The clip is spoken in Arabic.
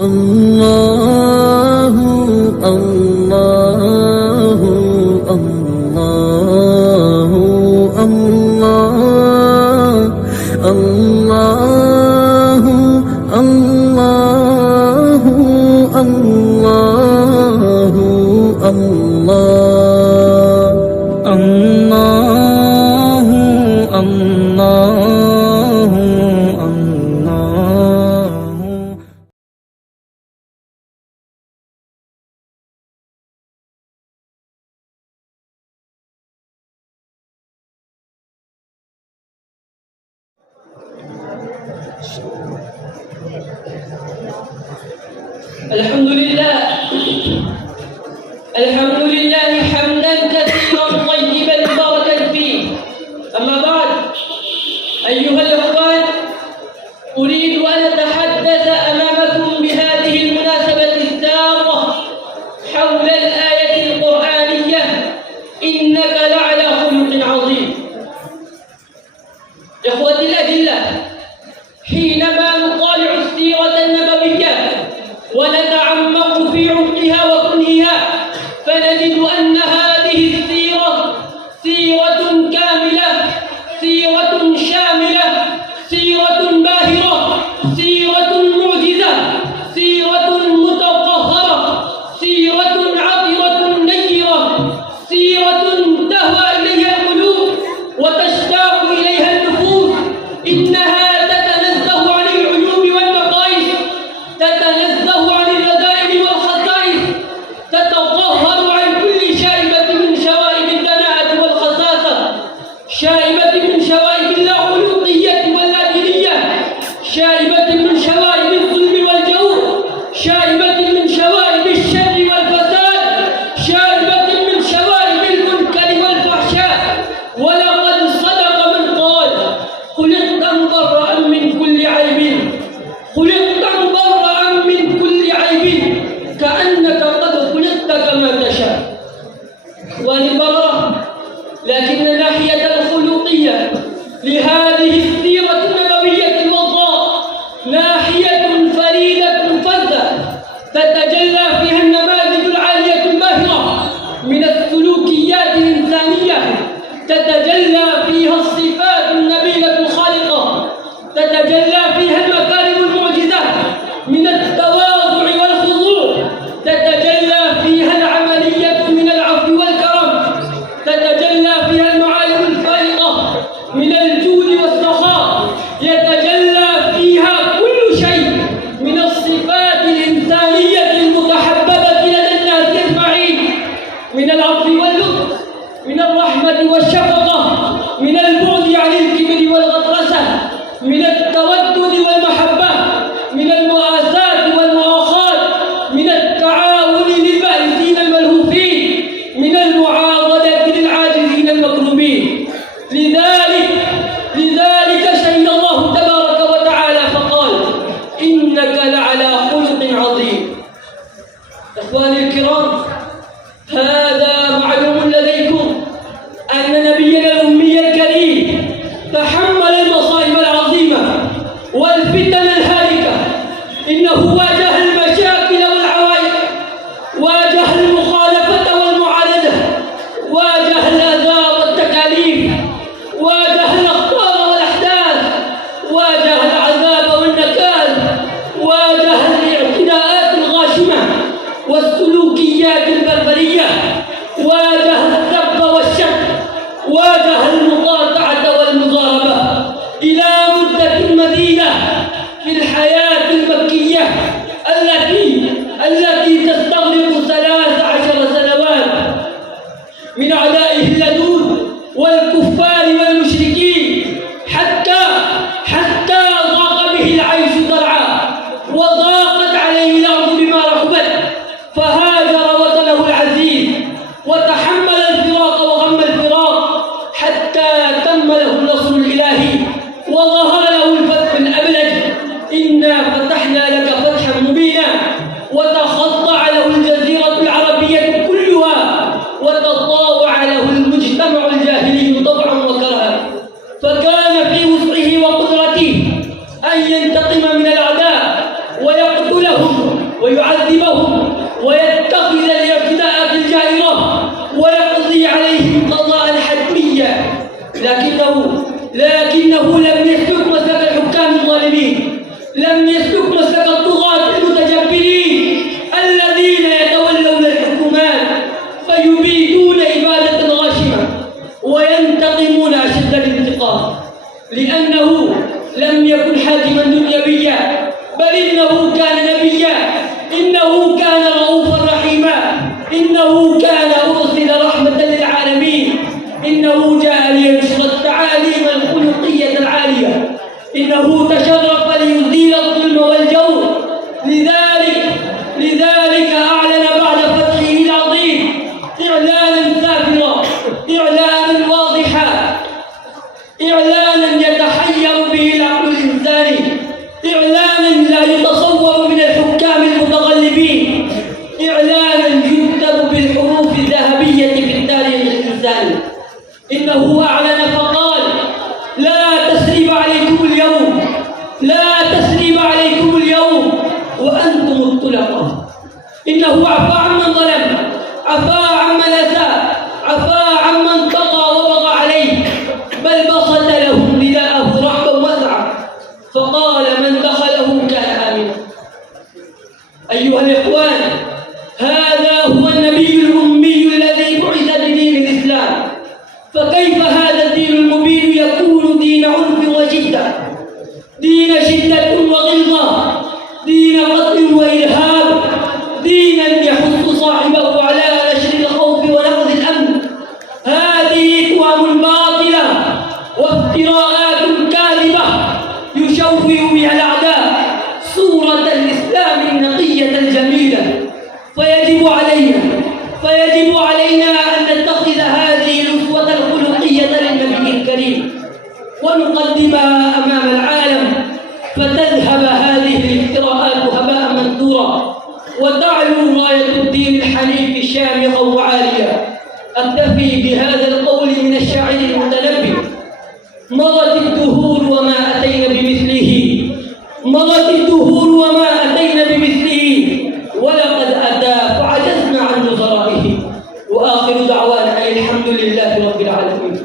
الله الله الله الله الله الله الله الله الله الله. الحمد لله حمدا كثيرا طيبا مباركا فيه. أما بعد، أيها الأخوان، أريد أن أتحدث أمامكم بهذه المناسبة السارة حول الآية القرآنية إنك لعلى خلق عظيم. إخوتي الأجلة، حينما نطالع السيرة النبوية ونتعمق في عمقها وكنهها فنجد ويعذبهم ويتخذ الاعتداءات الجائرة ويقضي عليهم قضاء حتميا، لكنه لم يسلك مسلك الحكام الظالمين، لم يسلك مسلك الطغاة المتجبرين الذين يتولون الحكومات فيبيدون إبادة غاشمة وينتقمون أشد الانتقام، لأنه لم يكن حاكما دنيويا، بل إنه كان نبيا، إنه كان رؤوفا رحيما، إنه كان أرسل رحمة للعالمين، إنه جاء لينشر التعاليم الخلقية العالية، إنه تشرف ليزيل الظلم والجور. لذلك أعلن بعد فتحه العظيم إعلانا سافرا، إعلانا واضحا، إعلانا يتحير به العقل الإنساني، إعلانا لا يتصور من الحكام المتغلبين، إعلانا يكتب بالحروف الذهبية في التاريخ الإنساني. إنه أعلن فقال: لا تسريب عليكم اليوم، لا تسريب عليكم اليوم وأنتم الطلقاء. إنه عفا عمن ظلم، عفا عمن أساء، عفا عمن طغى وبغى عليه، بل بسط لهم رداءه رحبا واسعا فقال: من دخله كان آمنا. أيها الإخوان، هذا هو النبي الأمي الذي بعث بدين الإسلام، فكيف هذا الدين المبين يكون دين عنف وشدة، دين شدة وغلظة، دين قتل وإرهاب، دينا يحث صاحبه على نشر الخوف ونقض الأمن؟ هذه توهم باطلة وافتراءات كاذبة يشوه بها الأعداء صورة الإسلام النقية الجميلة، فيجب علينا أن نتخذ هذه الأسوة الخلقية للنبي الكريم ونقدمها أمام العالم، فتذهب هذه الافتراءات هباء منثورا وتعلو راية الدين الحنيف شامخا وعاليا. أكتفي بهذا القول من الشاعر المتنبي: مضت الدهور وما أتينا بمثله، مضت الدهور وما أتينا بمثله، ولقد أتى فعجزنا عن نظرائه. وآخر دعوانا أن الحمد لله رب العالمين.